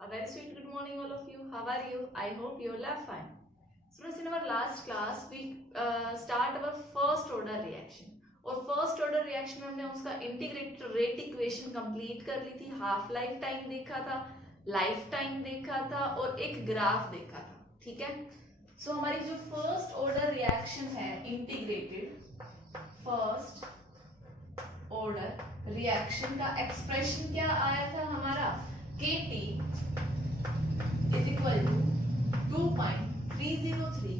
A very sweet good morning, all of you. How are you? I hope you all are fine. Students, in our last class, we start our first order reaction. और first order reaction में हमने उसका integrated rate equation complete कर ली थी, half life time देखा था, life time देखा था और एक ग्राफ देखा था. ठीक है. सो हमारी जो फर्स्ट ऑर्डर रिएक्शन है इंटीग्रेटेड फर्स्ट ऑर्डर रिएक्शन का एक्सप्रेशन क्या आया था हमारा, KT is equal to 2.303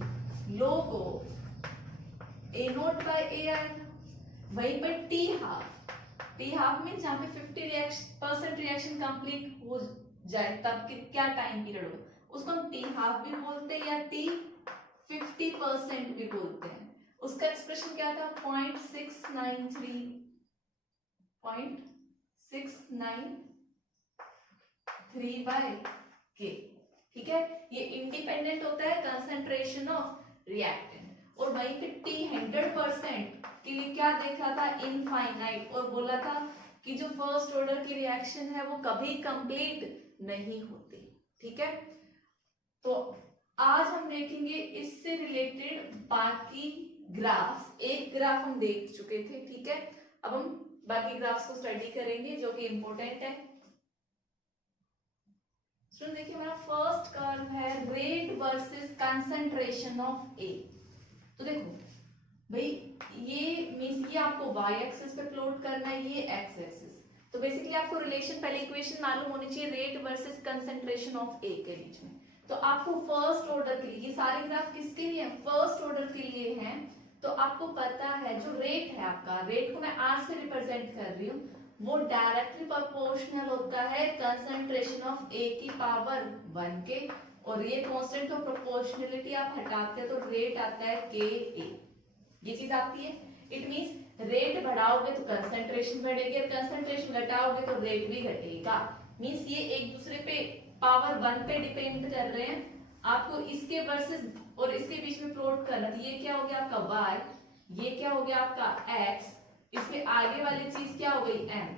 log of A note by A आया था. वहीं पर टी हाफ में जहाँ पे 50% रिएक्शन कंप्लीट हो जाए तब क्या टाइम पीरियड होगा, उसको हम टी हाफ भी बोलते हैं या टी 50% भी बोलते हैं. उसका एक्सप्रेशन क्या था, 0.693 बाय के. ठीक है. ये इंडिपेंडेंट होता है कंसंट्रेशन ऑफ रिएक्टेंट. और वहीं पे टी 100% के लिए क्या देखा था, इनफाइनाइट, और बोला था कि जो फर्स्ट ऑर्डर की रिएक्शन है वो कभी कंप्लीट नहीं होती. ठीक है. तो आज हम देखेंगे इससे रिलेटेड बाकी ग्राफ्स. एक ग्राफ हम देख चुके थे. ठीक है. अब हम बाकी ग्राफ्स को स्टडी करेंगे जो कि इंपॉर्टेंट है. स्टूडेंट देखिए, हमारा फर्स्ट कर्व है रेट वर्सेस कंसंट्रेशन ऑफ ए. तो देखो भाई, ये मींस ये आपको y एक्सिस पे प्लॉट करना है, ये x एक्सिस. तो बेसिकली आपको रिलेशन, पहले इक्वेशन मालूम होनी चाहिए रेट वर्सेस कंसंट्रेशन ऑफ ए के बीच में. तो आपको फर्स्ट ऑर्डर के लिए, ये सारे ग्राफ किसके लिए हैं, फर्स्ट ऑर्डर के लिए हैं. तो आपको पता है जो रेट है आपका, रेट को मैं r से रिप्रेजेंट कर रही हूँ, वो डायरेक्टली प्रोपोर्शनल होता है कंसंट्रेशन ऑफ ए की पावर 1 के. और ये कांस्टेंट ऑफ प्रोपोर्शनलिटी आप हटाते हैं तो रेट आता है के ए. ये चीज आती है. इट मींस रेट बढ़ाओगे तो कंसंट्रेशन बढ़ेगी, और कंसंट्रेशन घटाओगे तो रेट भी घटेगा. मींस ये एक दूसरे पे पावर 1 पे डिपेंड कर रहे हैं. आपको इसके वर्सेस और इसके बीच में प्लॉट करना है. ये क्या हो गया आपका y, ये क्या हो गया आपका x, इसके आगे वाली चीज क्या हो गई m,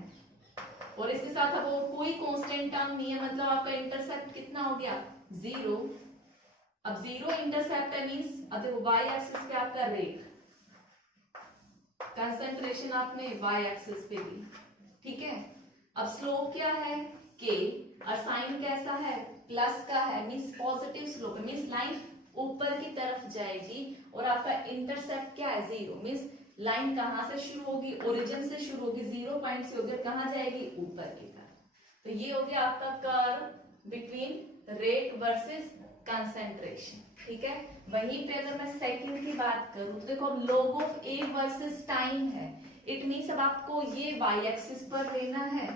और इसके साथ अब और कोई कांस्टेंट टर्म नहीं है. मतलब आपका इंटरसेप्ट कितना हो गया, 0. अब 0 इंटरसेप्ट है मींस अब देखो y एक्सिस पे आपका रेट, कंसंट्रेशन आपने y एक्सिस पे दी. ठीक है. अब स्लोप क्या है, k, और साइन कैसा है, प्लस का है, मींस पॉजिटिव स्लोप है, मींस लाइन ऊपर की तरफ जाएगी. और आपका इंटरसेप्ट क्या है, 0. मींस लाइन कहां से शुरू होगी, ओरिजिन से शुरू होगी, 0 पॉइंट से होकर कहां जाएगी, ऊपर की तरफ. तो ये हो गया आपका curve between rate versus concentration. ठीक है. वहीं पे अगर मैं सेकंड की बात करूं तो देखो अब log of a versus time है. इट मींस अब आपको ये y एक्सिस पर लेना है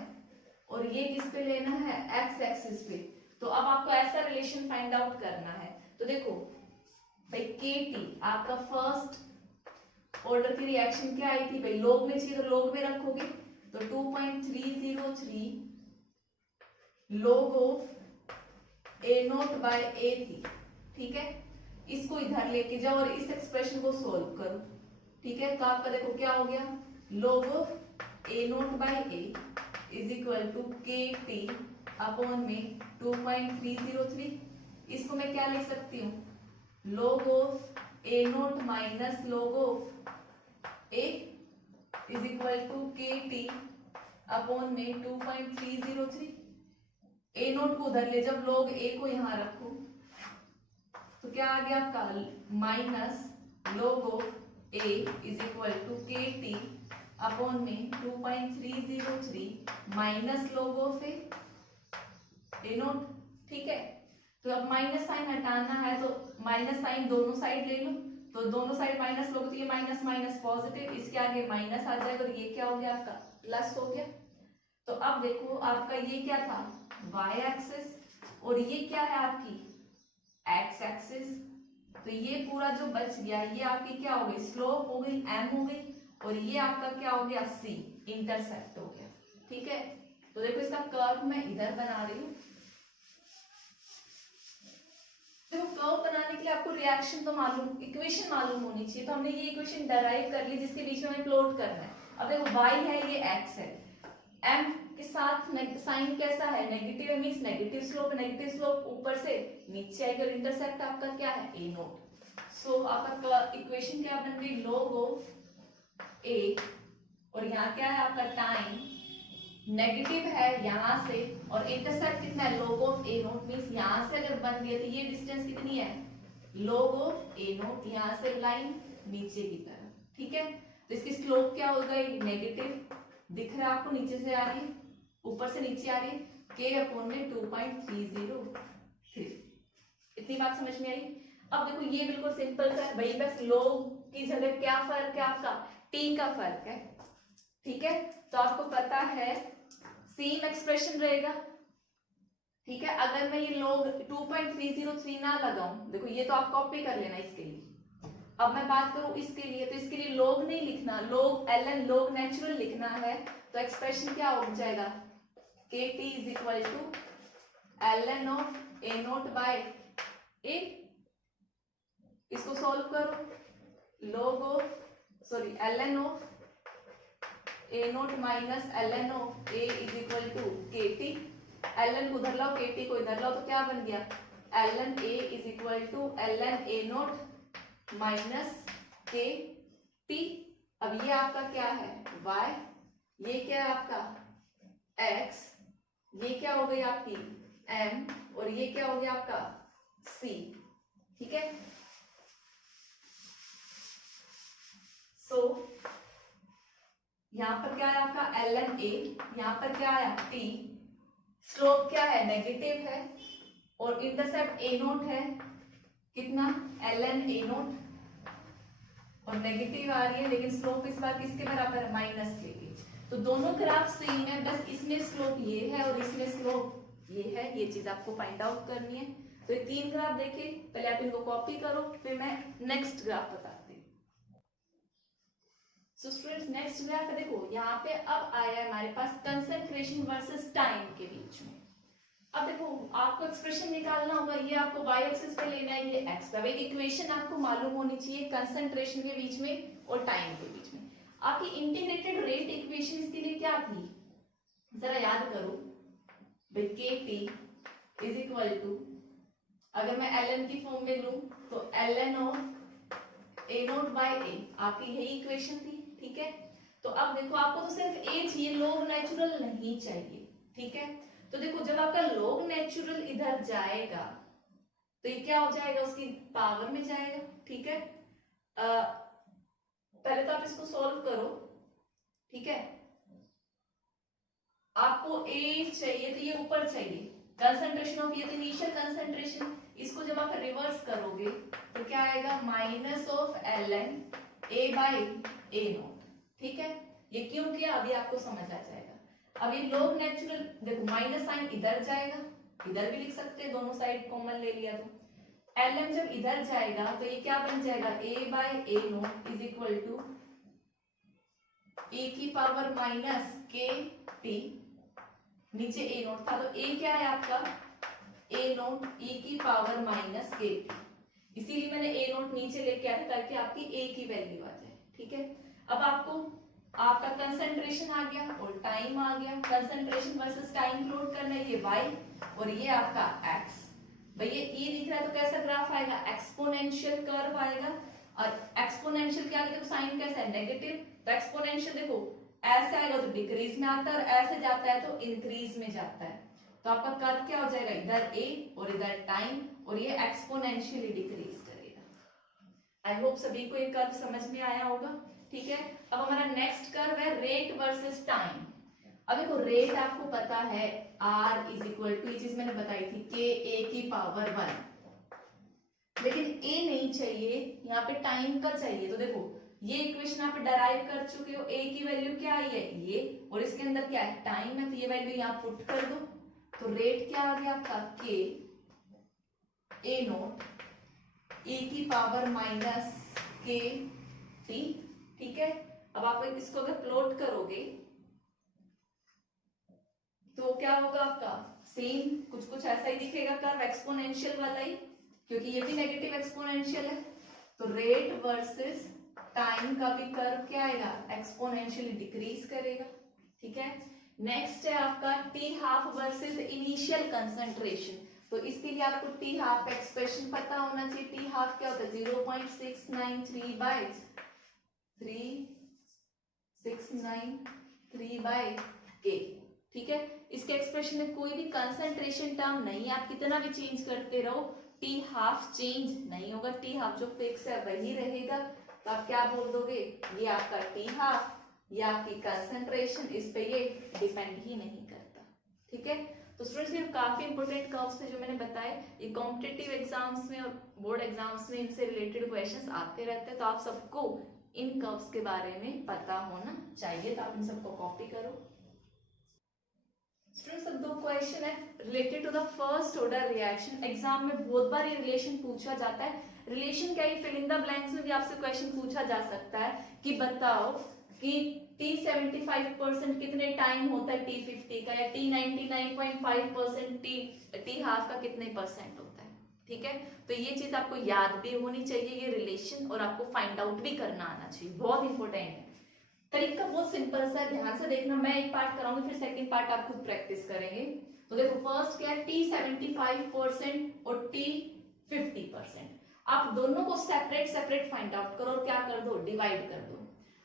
और ये किस पे लेना है, x एक्सिस पे. तो अब आपको ऐसा रिलेशन फाइंड आउट करना है. तो देखो भाई KT आपका फर्स्ट ऑर्डर की रिएक्शन क्या आई थी भाई, log में चाहिए तो log में रखोगे. तो 2.303 log of A naught by A थी. ठीक है. इसको इधर लेके जाओ और इस एक्सप्रेशन को सोल्व करो. ठीक है. तो आपका देखो क्या हो गया, log of A naught by A is equal to KT upon में 2.303. इसको मैं क्या लिख सकती हूँ, log of A naught minus log of A is equal to KT upon में 2.303. ए नोट को उधर ले, जब log a को यहां रखो तो क्या आ गया आपका, minus log of a is equal to KT upon में 2.303 minus log of a naught. ठीक है. तो अब माइनस साइन हटाना है तो माइनस साइन दोनों साइड ले लो. तो दोनों साइड माइनस लोगे तो ये माइनस माइनस पॉजिटिव, इसके आगे माइनस आ जाएगा और ये क्या हो गया आपका, प्लस हो गया. तो अब देखो आपका ये क्या था, y एक्सिस, और ये क्या है आपकी x एक्सिस. तो ये पूरा जो बच गया ये आपकी क्या हो गई, स्लोप हो गई, m हो गई, और ये आपका क्या हो गया, c, इंटरसेप्ट हो गया. ठीक है. तो देखो इसका कर्व मैं इधर बना रही हूँ. देखो कर्व बनाने के लिए आपको रिएक्शन तो मालूम, इक्वेशन मालूम होनी चाहिए. तो हमने ये इक्वेशन डराइव कर ली जिसके बीच में हमें प्लॉट करना है. अब देखो y है, ये x है, m के साथ साइन कैसा है, नेगेटिव है, means negative slope, negative slope ऊपर से नीचे आएगा और इंटरसेप्ट आपका क्या है, ए नोट। सो आपका इक्वेशन क्या बन गई, log ऑफ ए, और यहाँ क्या है आपका टाइम, नेगेटिव है यहाँ से और इंटरसेप्ट कितना है, log of A note, means यहाँ से अगर बन गया तो ये डिस्टेंस कितनी है, log ऑफ ए नोट, यहाँ से लाइन नीचे की तरफ, ठीक है। तो इसकी स्लोप क्या हो गई, नेगेटिव, दिख रहा है आपको, नीचे से आ रही है, ऊपर से नीचे आ रही है, k अपॉन में 2.303। इतनी बात समझ में आई। अब देखो ये बिल्कुल सिंपल सा है भाई, बस log की जगह क्या फर्क है आपका, t का फर्क है, ठीक है। तो आपको पता है सेम एक्सप्रेशन रहेगा, ठीक है। अगर मैं ये log 2.303 ना लगाऊं, देखो ये तो आप कॉपी कर लेना इसके लिए। अब मैं बात करूं इसके लिए, तो इसके लिए log नहीं लिखना, log ln log नेचुरल लिखना है, तो एक्सप्रेशन क्या हो जाएगा, kt is equal to ln of A naught by A. इसको सॉल्व करो, log of ln of A naught minus ln of A is equal to kt। ln को उधर लाओ, kt को इधर लाओ, तो क्या बन गया, ln a is equal to ln A naught minus K T. अब ये आपका क्या है, y, ये क्या है आपका x, ये क्या हो गई आपकी m, और ये क्या हो गया आपका c, ठीक है। सो यहां पर क्या है आपका ln a, यहां पर क्या है t, स्लोप क्या है, नेगेटिव है, और इंटरसेप्ट ए नोट है, कितना ln ए नोट, और नेगेटिव आ रही है, लेकिन स्लोप इस बार किसके बराबर है, माइनस के। तो दोनों ग्राफ सेम है, बस इसमें स्लोप ये है और इसमें स्लोप ये है, ये चीज आपको फाइंड आउट करनी है। तो ये तीन ग्राफ देखे, पहले आप इनको कॉपी करो, फिर मैं नेक्स्ट ग्राफ बताती हूँ। सो स्टूडेंट्स नेक्स्ट ग्राफ है, देखो यहाँ पे अब आया है हमारे पास कंसंट्रेशन वर्सेस टाइम के बीच में। अब देखो आपको एक्सप्रेशन निकालना होगा, ये आपको y एक्सिस पे लेना है, ये x पे। एक इक्वेशन आपको मालूम होनी चाहिए कंसंट्रेशन के बीच में और टाइम के बीच में। आपकी इंटीग्रेटेड रेट इक्वेशन इसके लिए क्या थी, जरा याद करो भाई, kt इज इक्वल टू, अगर मैं ln की फॉर्म में लूं तो ln of A naught by A, आपकी यही इक्वेशन थी, ठीक है। तो अब देखो आपको तो सिर्फ a चाहिए, log नेचुरल नहीं चाहिए, ठीक है। तो देखो जब आपका log नेचुरल इधर जाएगा तो ये क्या हो जाएगा, उसकी पावर में जाएगा, ठीक है। पहले तो आप इसको सॉल्व करो, ठीक है। आपको a चाहिए तो ये ऊपर चाहिए, कंसंट्रेशन ऑफ, ये तो इनिशियल कंसंट्रेशन, इसको जब आप रिवर्स करोगे तो क्या आएगा, minus of ln a by A naught, ठीक है। ये क्यों किया अभी आपको समझ आ जाएगा। अब ये log नेचुरल, देखो माइनस साइन इधर जाएगा, इधर भी लिख सकते हैं, दोनों साइड कॉमन ले लिया तो ln जब इधर जाएगा तो ये क्या बन जाएगा, a by A naught is equal to A की पावर माइनस के टी, नीचे ए नोट था तो a क्या है आपका, ए नोट e की पावर माइनस के टी, इसीलिए मैंने ए नोट नीचे लेके आया ताकि आपकी a की वैल्यू आ जाए, ठीक है। अब आपको आपका कंसंट्रेशन आ गया और टाइम आ गया, कंसंट्रेशन वर्सेस टाइम प्लॉट करना है, ये y और ये आपका x। भाई ये e दिख रहा है तो कैसा ग्राफ आएगा, एक्सपोनेंशियल कर्व आएगा, और एक्सपोनेंशियल क्या है, साइन कैसा है, नेगेटिव, तो एक्सपोनेंशियल देखो ऐसे आएगा तो डिक्रीज में आता है, और ऐसे जाता है तो इंक्रीज में जाता है। तो आपका कर्व क्या हो जाएगा, इधर a और इधर टाइम, और ये एक्सपोनेंशियली डिक्रीज करेगा। आई होप सभी को ये कर्व समझ में आया होगा, ठीक है। अब हमारा नेक्स्ट कर्व है रेट वर्सेस टाइम। अब देखो रेट आपको पता है r इज इक्वल टू, ये चीज मैंने बताई थी, k a की पावर 1, लेकिन a नहीं चाहिए, यहाँ पे टाइम का चाहिए। तो देखो ये इक्वेशन आप डराइव कर चुके हो, a की वैल्यू क्या आई है ये, और इसके अंदर क्या है, टाइम है, तो ये वैल्यू यहाँ पुट कर दो, तो रेट क्या आ गया आपका, k a नोट e की पावर माइनस k t, ठीक है। अब आप इसको अगर प्लॉट करोगे तो क्या होगा आपका, सेम कुछ कुछ ऐसा ही दिखेगा कर्व, एक्सपोनेंशियल वाला ही, क्योंकि ये भी नेगेटिव एक्सपोनेंशियल है। तो रेट वर्सेस टाइम का भी कर्व क्या आएगा, एक्सपोनेंशियली डिक्रीज करेगा, ठीक है। नेक्स्ट है आपका T half versus initial concentration. तो इसके लिए आपको टी हाफ का एक्सप्रेशन पता होना चाहिए। टी हाफ क्या होता है 0.693 बाय 3693 बाय के। ठीक है, इसके एक्सप्रेशन में कोई भी कंसंट्रेशन टर्म नहीं है, आप कितना भी चेंज करते रहो टी हाफ चेंज नहीं होगा, टी हाफ जो फिक्स है वही रहेगा। तो आप क्या बोल दोगे, ये आपका टी हाफ, ये आपकी कंसंट्रेशन, इस पे ये डिपेंड ही नहीं करता। ठीक है, तो स्टूडेंट्स ये काफी इंपॉर्टेंट कर्व्स थे जो मैंने बताए, ये कॉम्पिटिटिव एग्जाम्स में और बोर्ड एग्जाम्स में इनसे रिलेटेड क्वेश्चंस आते रहते हैं, तो आप सबको इन कर्व्स के बारे में पता होना चाहिए। तो आप इन सबको कॉपी करो। स्टूडेंट्स अब दो क्वेश्चन है related to the first order reaction. Exam में बहुत बार ये रिलेशन पूछा जाता है। रिलेशन क्या है, फिल इन द ब्लैंक्स में भी आपसे क्वेश्चन पूछा जा सकता है कि बताओ कि T75% कितने टाइम होता है T50 का, या T99.5% टी हाफ का कितने परसेंट होता है। ठीक है, तो ये चीज आपको याद भी होनी चाहिए, ये रिलेशन, और आपको फाइंड आउट भी करना आना चाहिए, बहुत इंपॉर्टेंट है। तरीका बहुत सिंपल सा है, ध्यान से देखना। मैं एक पार्ट कराऊंगी, फिर सेकंड पार्ट आप खुद प्रैक्टिस करेंगे। तो देखो फर्स्ट क्या है, T75% और T50%। आप दोनों को सेपरेट सेपरेट फाइंड आउट करो और क्या कर दो, डिवाइड कर दो।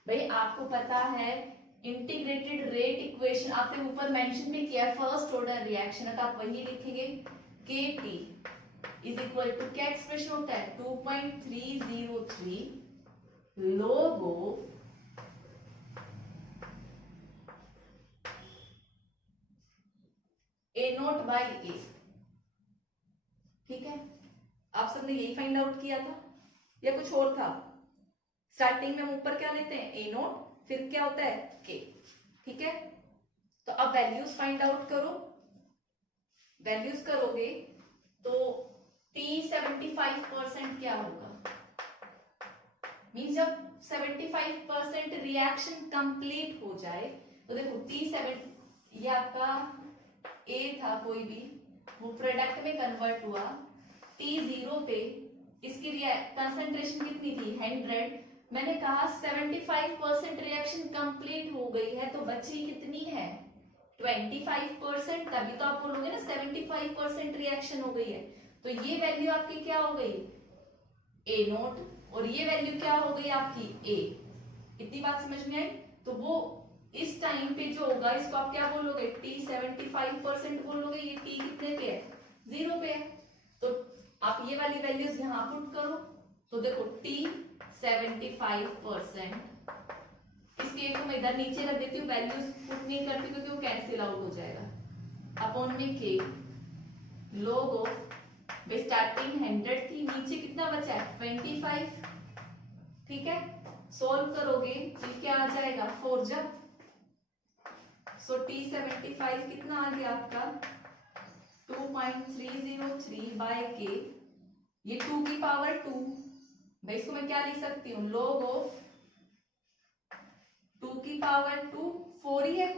भाई आपको पता है इंटीग्रेटेड रेट इक्वेशन आपने ऊपर मेंशन भी किया है, फर्स्ट ऑर्डर रिएक्शन है, तो आप वही लिखेंगे KT इज इक्वल टू, क्या एक्सप्रेशन होता है 2.303 log of A0 by A। ठीक है, आप सबने यही फाइंड आउट किया था या कुछ और था? स्टार्टिंग में हम ऊपर क्या लेते हैं A0, फिर क्या होता है K। ठीक है, तो अब वैल्यूज फाइंड आउट करो। वैल्यूज करोगे तो T75% क्या होगा, मीन जब 75% रिएक्शन कंप्लीट हो जाए, तो देखो T7 ये आपका A था कोई भी, वो प्रोडक्ट में कन्वर्ट हुआ, T0 पे इसकी कंसंट्रेशन कितनी थी 100। मैंने कहा 75% रिएक्शन कंप्लीट हो गई है, तो बची कितनी है 25%, तभी तो आप बोलोगे ना 75% रिएक्शन हो गई है। तो ये वैल्यू आपकी क्या हो गई A0, और ये वैल्यू क्या हो गई आपकी A। इतनी बात समझ में आई? तो वो इस टाइम पे जो होगा इसको आप क्या बोलोगे T75% बोलोगे, ये T कितने पे है 0 पे है। तो आप ये वाली वैल्यूज यहाँ पुट करो, तो देखो T75%, इसके को मैं इधर नीचे रख देती हूँ, वैल्यूज पुट नहीं करती क्योंकि वो कैंसिल आउट हो जाएगा, अपॉन में K log ऑफ, स्टार्टिंग 100 थी, नीचे कितना बचा है 25। ठीक है, सोल्व करोगे तो क्या आ जाएगा 4 जब, सो T75 कितना आ गया आपका 2.303 बाय K, ये 2 की पावर 2, भाई इसको मैं क्या लिख सकती हूँ log ऑफ 2 की पावर 2, 4 ही है।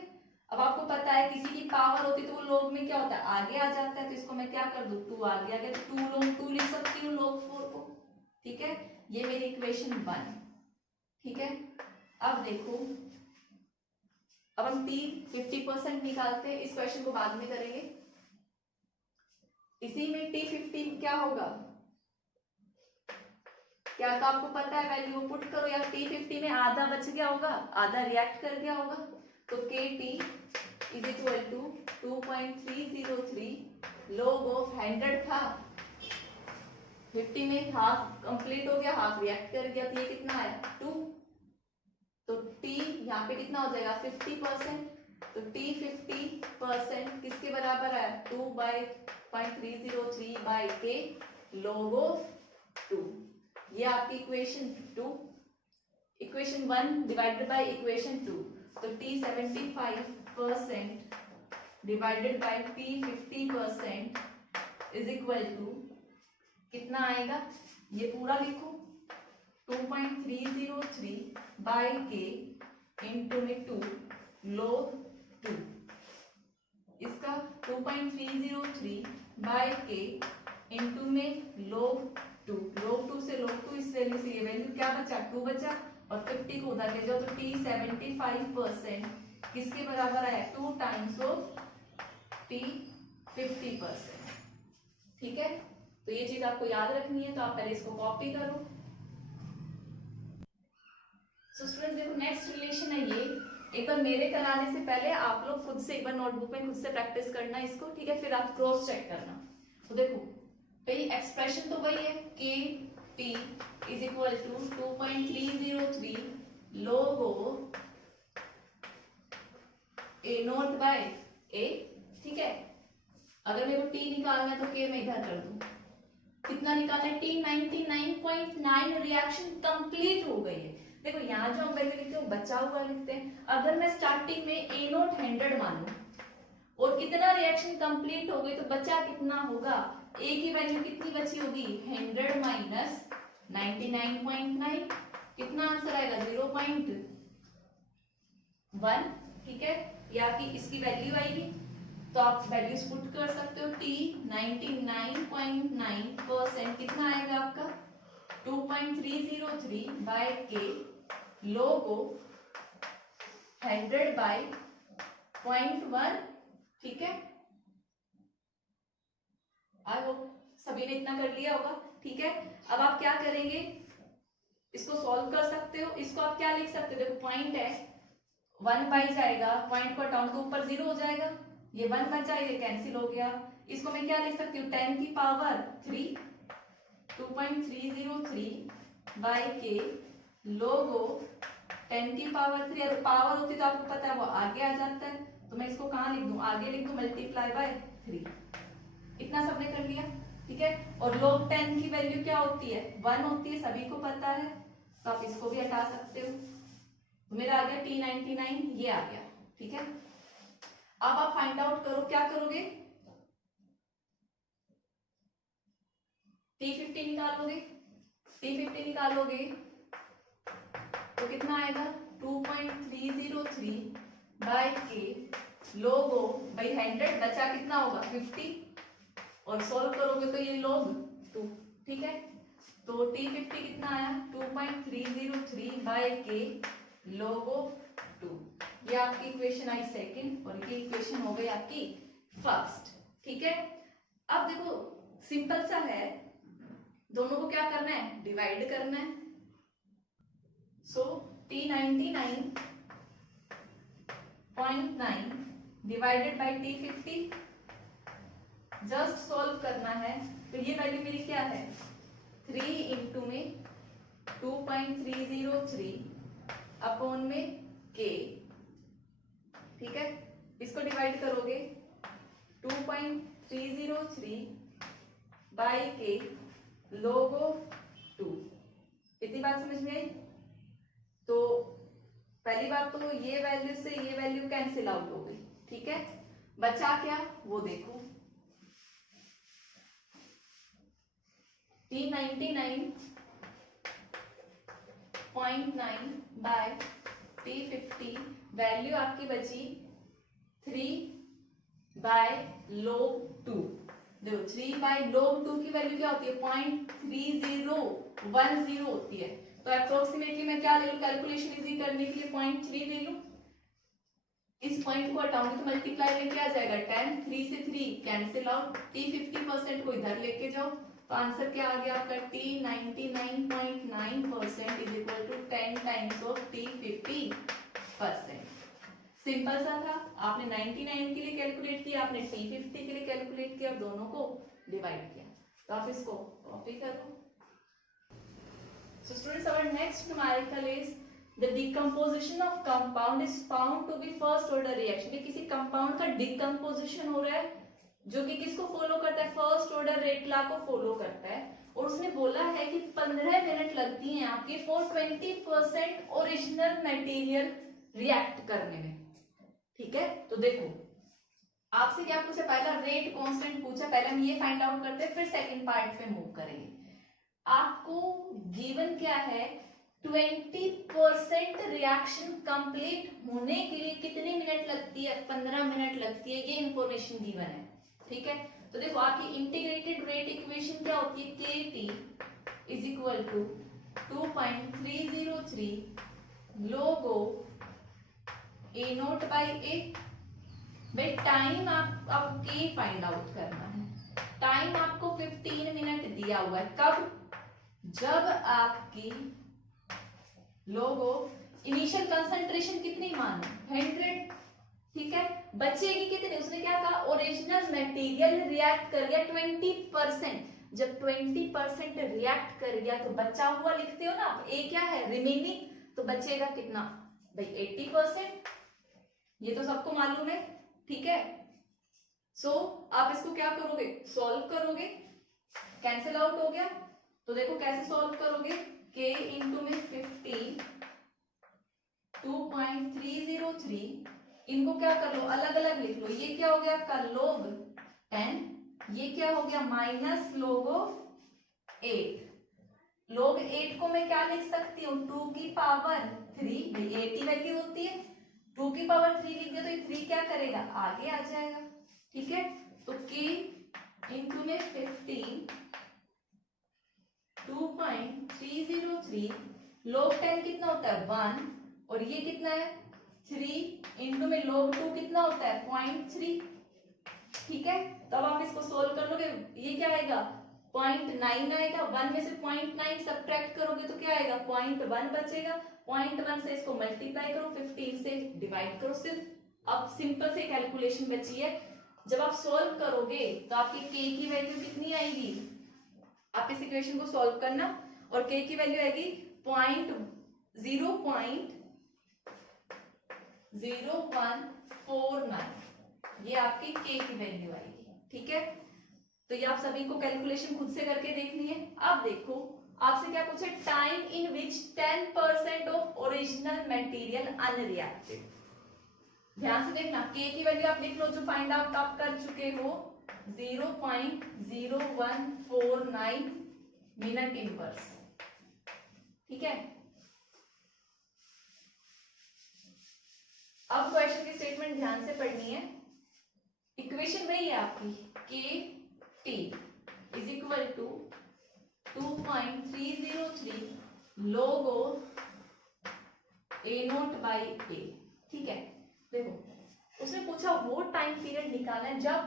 अब आपको पता है किसी की पावर होती तो वो log में क्या होता है आगे आ जाता है, तो इसको मैं क्या कर दूं 2 आगे आ गया, तो 2 log 2 लिख सकती हूँ log 4 को। ठीक है, ये मेरी इक्वेशन 1। ठीक है, अब देखो, अब हम T50% निकालते हैं, इस क्वेश्चन को बाद में करेंगे। इसी में T50 क्या होगा, क्या तो आपको पता है, वैल्यू पुट करो, या T50 में आधा बच गया होगा, आधा रिएक्ट कर गया होगा, तो KT is equal to 2.303 log of 100 था, 50 में हाफ कंप्लीट हो गया, हाफ रिएक्ट कर गया, तो ये कितना है 2, तो T यहाँ पे कितना हो जाएगा 50%, तो T50% किसके बराबर है 2/.303 बाय K log ऑफ 2। ये आपकी equation 2, equation 1 divided by equation 2, तो T75% divided by T50% is equal to कितना आएगा, ये पूरा लिखो 2.303 बाय K इंटू में 2 log 2, इसका 2.303 बाय K इंटू में log 2, log 2 से log 2, इस वैल्यू से ये वैल्यू क्या बचा 2 बचा, और 50 को उधर ले जाओ तो T75% किसके बराबर आया 2 टाइम्स ऑफ T 50%। ठीक है, तो ये चीज आपको याद रखनी है, तो आप पहले इसको कॉपी करो। सो स्टूडेंट्स देखो नेक्स्ट रिलेशन है ये, एक बार मेरे कराने से पहले आप लोग खुद से एक बार नोटबुक में खुद से प्रैक्टिस करना इसको, ठीक है, फिर आप क्रॉस चेक करना। तो देखो भाई एक्सप्रेशन तो वही है, K T is equal to 2.303 log A naught by A. ठीक है, अगर मेरे को टी निकालना है तो के मैं इधर कर दूं, कितना निकालना है टी 99.9 रिएक्शन कंप्लीट हो गई है। देखो यहाँ जो हम वैल्यू लिखते हैं बचा हुआ लिखते हैं, अगर मैं स्टार्टिंग में ए नोट 100 मानूं और इतना रिएक्शन कंप्लीट हो गई तो बचा कितना होगा, ए की वैल्यू कितनी बची होगी 100 माइनस 99.9, कितना आंसर आएगा 0.1। ठीक है, या कि इसकी वैल्यू आएगी, तो आप वैल्यूज पुट कर सकते हो। टी 99.9% कितना आएगा आपका 2.303 बाय के लोगो 100 बाय 0.1। ठीक है, आई होप सभी ने इतना कर लिया होगा। ठीक है, अब आप क्या करेंगे, इसको सॉल्व कर सकते हो। इसको आप क्या लिख सकते हो, देखो पॉइंट है 1 बाई जाएगा, पॉइंट को हटाऊं तो ऊपर 0 हो जाएगा, ये 1 बचा, ये कैंसिल हो गया। इसको मैं क्या लिख सकती हूँ 10 की पावर 3 2.303 बाई के लोगो 10 की पावर 3। अगर पावर होती तो आपको पता है वो आगे आ जाता है, तो मैं इसको कहाँ लिख दूं, आगे लिख दूं मल्टीप्लाई बाय 3। इतना सबने कर लिया। ठीक है, और log 10 की वैल्यू क्या होती है 1 होती है, सभी को पता है, तो आप इसको भी हटा सकते हो। तो मेरा आ गया T99, ये आ गया। ठीक है, अब आप फाइंड आउट करो, क्या करोगे T50 निकालोगे, T50 निकालोगे तो कितना आएगा 2.303 बाय के लोगो भाई 100 बचा कितना होगा 50, और सॉल्व करोगे तो ये log 2। ठीक है, तो T50 कितना आया 2.303 बाय के लोगो 2। ये आपकी इक्वेशन आई सेकंड, और ये इक्वेशन हो गई आपकी फर्स्ट। ठीक है, अब देखो सिंपल सा है, दोनों को क्या करना है डिवाइड करना है। सो T99.9 divided by T50, just solve करना है। तो ये वैल्यू मेरी क्या है 3 इंटू में 2.303 अपॉन में के। ठीक है, इसको डिवाइड करोगे 2.303 बाय के लोगो 2। इतनी बात समझ में आई। तो पहली बात तो ये वैल्यू से ये वैल्यू कैंसिल आउट हो गई। ठीक है, बचा क्या वो देखो T99.9 बाय T50 वैल्यू आपकी बची 3 बाय log 2। देखो 3 बाय log 2 की वैल्यू क्या होती है 0.3010 होती है, तो अप्रोक्सीमेटली मैं क्या ले लूं कैलकुलेशन इजी करने के लिए 0.3 ले लूं। इस पॉइंट को हटाऊंगी तो मल्टीप्लाई में क्या आ जाएगा 10, 3 से 3 कैंसिल आउट, T50% को इधर लेके जाओ, तो आंसर क्या आ गया आपका T99.9% is equal to 10 times of T50%। Simple सा था, आपने 99 के लिए कैलकुलेट किया, आपने T50 के लिए कैलकुलेट किया, दोनों को डिवाइड किया। तो आप इसको कॉपी करो। So students, our next numerical is the decomposition of compound is found to be first order reaction। किसी कंपाउंड का डिकम्पोजिशन हो रहा है जो कि किसको फॉलो करता है फर्स्ट ऑर्डर रेट लॉ को फॉलो करता है, और उसने बोला है कि 15 मिनट लगती हैं आपके फॉर 20% ओरिजिनल मटेरियल रिएक्ट करने में। ठीक है, तो देखो आपसे क्या पूछा, पहला रेट कांस्टेंट पूछा, पहले हम ये फाइंड आउट करते हैं, फिर सेकंड पार्ट पे मूव करेंगे। आपको गिवन क्या है 20% रिएक्शन कंप्लीट होने के लिए कितनी मिनट लगती है 15 मिनट लगती है, ये इंफॉर्मेशन गिवन है। ठीक है, तो देखो आपकी इंटीग्रेटेड रेट इक्वेशन क्या होती है KT is equal to 2.303 log A naught by A. भाई टाइम आपको के फाइंड आउट करना है। टाइम आपको 15 मिनट दिया हुआ है। कब? जब आपकी लोगो इनिशियल कंसंट्रेशन कितनी मानो 100, ठीक है। बचेगी कितनी? उसने क्या कहा, ओरिजिनल मटेरियल रिएक्ट कर गया 20%। जब 20% रिएक्ट कर गया तो बचा हुआ लिखते हो ना आप, ए क्या है, रिमेनिंग, तो बचेगा कितना भाई 80%। ये तो सबको मालूम है, ठीक है। सो आप इसको क्या करोगे, सॉल्व करोगे, कैंसिल आउट हो गया। तो देखो कैसे सॉल्व करोगे, k इंटू में 15, 2.303, इनको क्या कर लो, अलग अलग लिख लो। ये क्या हो गया आपका log 10, ये क्या हो गया माइनस log ऑफ 8। log 8 को मैं क्या लिख सकती हूँ, 2 की पावर 3, 80 वैल्यू होती है, 2 की पावर 3 लिख दिया तो ये 3 क्या करेगा, आगे आ जाएगा, ठीक है। तो k इंटू में 15, 2.303, log 10 कितना होता है 1, और ये कितना है 3 इंटू में log 2 कितना होता है 0.3, ठीक है। तब आप इसको सोल्व कर लोगे, ये क्या आएगा 0.9 आएगा, 1 में से 0.9 सब्ट्रैक्ट करोगे तो क्या आएगा 0.1 बचेगा। 0.1 से इसको मल्टीप्लाई करो, 15 से डिवाइड करो। सिर्फ अब सिंपल से कैलकुलेशन बची है। जब आप सोल्व करोगे तो आपकी k की वैल्यू कितनी आएगी, आप इस इक्वेशन को सॉल्व करना, और k की वैल्यू आएगी 0.0149, ये आपकी k की वैल्यू आएगी, ठीक है। तो ये आप सभी को कैलकुलेशन खुद से करके देखनी है। अब देखो आपसे क्या पूछे, time in which 10% of original material unreacted. ध्यान से देखना, k की वैल्यू आप लिख लो जो फाइंड आउट आप कर चुके हो, 0.0149 मिनट इनवर्स, ठीक है। अब क्वेश्चन की स्टेटमेंट ध्यान से पढ़नी है। इक्वेशन वही है आपकी, K T is equal to 2.303 log A naught by A, ठीक है। देखो उसने पूछा वो टाइम पीरियड निकालना है जब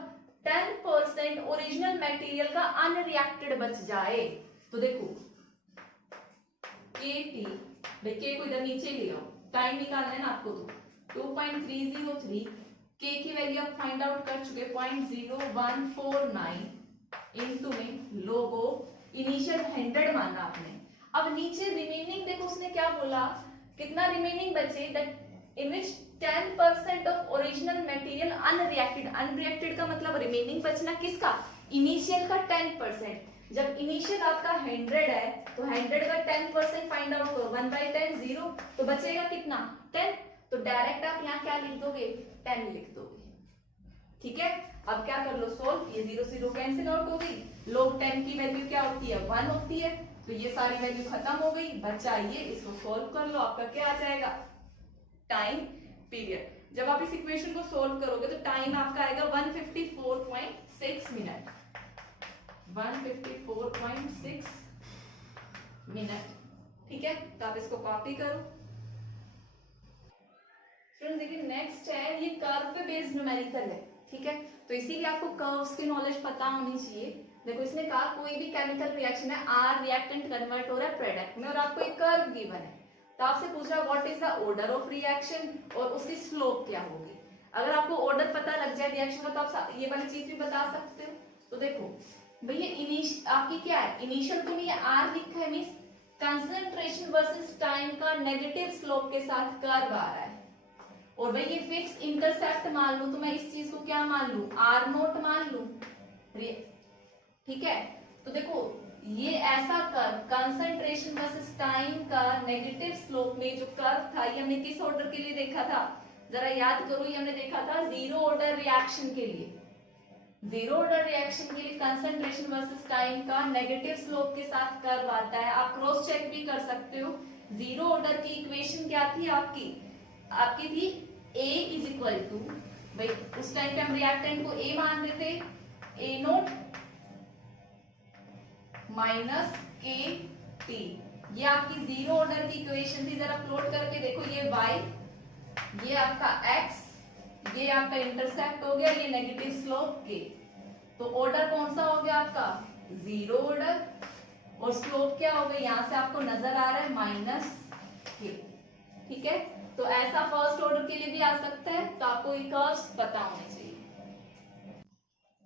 10% ओरिजिनल मटेरियल का अनरिएक्टेड बच जाए। तो देखो के टी, के को इधर नीचे ले आओ, टाइम निकालना है ना आपको, तो 2.303, के की वैल्यू आप फाइंड आउट कर चुके 0.0149 इंटू में लोगो इनिशियल 100 माना आपने। अब नीचे रिमेनिंग देखो उसने क्या बोला, कितना रिमेनिंग बचे, that in which 10% of original material unreacted. Unreacted का मतलब रिमेनिंग बचना किसका, इनिशियल का 10%। जब इनिशियल आपका 100 है तो 100 का 10% फाइंड आउट करो, 1/10 0, तो बचेगा कितना 10। तो डायरेक्ट आप यहाँ क्या लिख दोगे 10 लिख दोगे, ठीक है। अब क्या कर लो सोल्व, ये 0 0 कैंसिल आउट हो गई, log 10 की वैल्यू क्या होती है 1 होती है, तो ये सारी वैल्यू खत्म हो गई, बचा ये, इसको सोल्व कर लो, आपका क्या आ जाएगा टाइम पीरियड। जब आप इस इक्वेशन को सोल्व करोगे तो टाइम आपका आएगा 154.6 मिनट, 154.6 मिनट, ठीक है। तो आप इसको कॉपी करो। स्टूडेंट देखिए नेक्स्ट है, ये कर्व पे बेस्ड न्यूमेरिकल है, ठीक है। तो इसीलिए आपको कर्व्स की नॉलेज पता होनी चाहिए। देखो इसने कहा कोई भी केमिकल रिएक्शन है, आर रिएक्टेंट कन्वर्ट हो रहा है प्रोडक्ट में, और आपको एक कर्व गिवन है, तो आपसे पूछ रहा है what is the order of reaction और उसकी स्लोप क्या होगी। अगर आपको ऑर्डर पता लग जाए रिएक्शन का तो आप ये वाली चीज भी बता सकते हो। तो देखो भैया आपकी क्या है, इनिशियल तो नहीं है, आर लिखा है, मींस कंसंट्रेशन वर्सेस टाइम का नेगेटिव स्लोप के साथ कर्व आ रहा है, और भाई ये फिक्स इंटरसेप्ट मान लूं तो मैं इस चीज को क्या मान लूं आर नोट मान लूं, ठीक है। तो देखो ये ऐसा कर्व कंसंट्रेशन वर्सेस टाइम का नेगेटिव स्लोप में जो कर्व था, ये हमने किस ऑर्डर के लिए देखा था, जरा याद करो, ये हमने देखा था जीरो ऑर्डर रिएक्शन के लिए। जीरो ऑर्डर रिएक्शन के लिए कंसंट्रेशन वर्सेस टाइम का नेगेटिव स्लोप के साथ कर्व आता है, आप क्रॉस चेक भी कर सकते हो। जीरो ऑर्डर की इक्वेशन क्या थी आपकी थी A इज इक्वल टू, भाई उस टाइम पे हम रिएक्टेंट को A मान रहे थे, A naught minus K T, ये आपकी जीरो ऑर्डर की इक्वेशन थी। जरा प्लॉट करके देखो, ये y ये आपका x, ये आपका इंटरसेप्ट हो गया, ये नेगेटिव स्लोप k। तो ऑर्डर कौन सा हो गया आपका? Zero order. और स्लोप क्या हो गया? यहाँ से आपको नजर आ रहा है माइनस k। ठीक है, तो ऐसा फर्स्ट ऑर्डर के लिए भी आ सकता है, तो आपको ये कर्व्स पता होने चाहिए।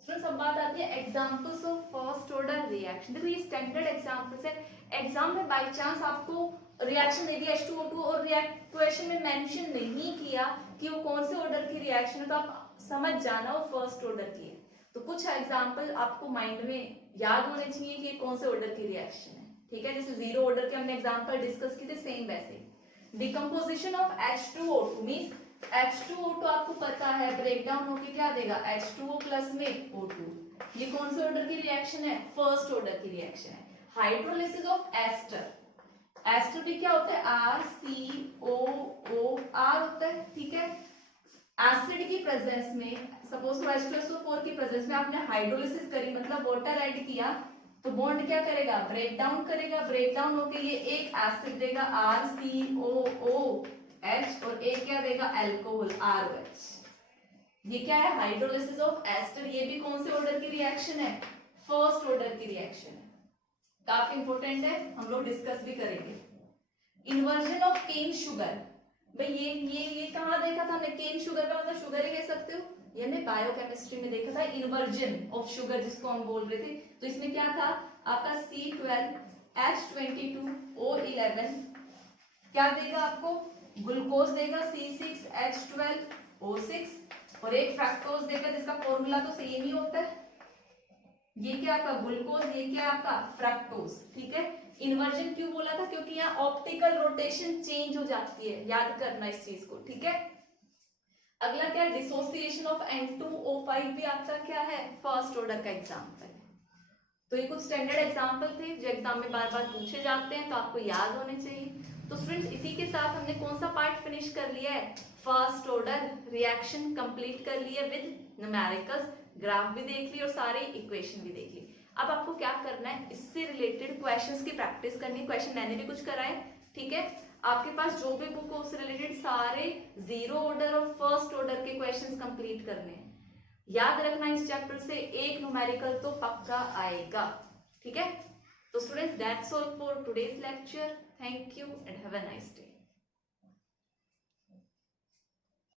सब बात आती है examples of first order reaction. देखो ये स्टैंडर्ड एग्जांपल्स है। एग्जाम में बाय चांस आपको रिएक्शन दे दिया H2O2 और क्वेश्चन में मेंशन नहीं किया कि वो कौन से ऑर्डर की रिएक्शन है, तो आप समझ जाना वो फर्स्ट ऑर्डर की है। तो कुछ एग्जांपल आपको माइंड में याद होने चाहिए कि कौन से ऑर्डर की रिएक्शन है। ठीक है, जैसे जीरो ऑर्डर के हमने एग्जांपल डिस्कस किए थे, सेम वैसे decomposition of H2O2 means H2O2 आपको पता है ब्रेक डाउन होके क्या देगा? H2O प्लस में O2। ये कौन से ऑर्डर की रिएक्शन है? फर्स्ट ऑर्डर की रिएक्शन है। हाइड्रोलिसिस ऑफ एस्टर, एस्टर भी क्या होता है? RCOOR होता है। ठीक है, एसिड की प्रेजेंस में सपोज H2SO4 की प्रेजेंस में आपने हाइड्रोलिसिस करी, मतलब वाटर ऐड किया, तो बॉन्ड क्या करेगा? ब्रेक डाउन करेगा। ब्रेक डाउन होके ये एक एसिड देगा RCOOH और एक क्या देगा? Alcohol ROH। ये क्या है? Hydrolysis of ester. ये भी कौन से ऑर्डर की रिएक्शन है? फर्स्ट ऑर्डर की रिएक्शन है। काफी इंपॉर्टेंट है, हम लोग डिस्कस भी करेंगे। इन्वर्जन ऑफ केन शुगर, भाई ये कहाँ देखा था हमने? केन शुगर का मतलब शुगर ही कह सकते हो, ये हमने बायोकेमिस्ट्री में देखा था। इन्वर्जन ऑफ शुगर जिसको हम बोल रहे थे, तो इसमें क्या था आपका? C12H22O11 क्या देगा आपको? ग्लूकोज देगा C6H12O6 और एक फ्रक्टोज देगा जिसका फॉर्मूला तो सेम ही होता है। ये क्या आपका? ग्लूकोज, ये क्या आपका? फ्रक्टोज। ठीक है, इन्वर्जन क्यों बोला था? क्योंकि यहाँ ऑप्टिकल रोटेशन चेंज हो जाती है, याद करना इस चीज को। ठीक है, अगला क्या है? डिसोसिएशन ऑफ N2O5 भी आपका क्या है? फर्स्ट ऑर्डर का एग्जांपल है। तो ये कुछ स्टैंडर्ड एग्जांपल थे जो एग्जाम में बार बार पूछे जाते हैं, तो आपको याद होने चाहिए। तो स्टूडेंट्स इसी के साथ हमने कौन सा पार्ट फिनिश कर लिया है? फर्स्ट ऑर्डर रिएक्शन कंप्लीट कर लिया विद न्यूमेरिकल्स, ग्राफ भी देख ली और सारे इक्वेशन भी देख ली। अब आपको क्या करना है? इससे रिलेटेड क्वेश्चंस की प्रैक्टिस करनी। क्वेश्चन मैंने भी कुछ कराए। ठीक है, आपके पास जो भी बुक हो उससे रिलेटेड सारे जीरो ऑर्डर और फर्स्ट ऑर्डर के क्वेश्चंस कंप्लीट करने हैं। याद रखना इस चैप्टर से एक न्यूमेरिकल तो पक्का आएगा। ठीक है, तो students that's all for today's lecture. Thank you and have a nice day.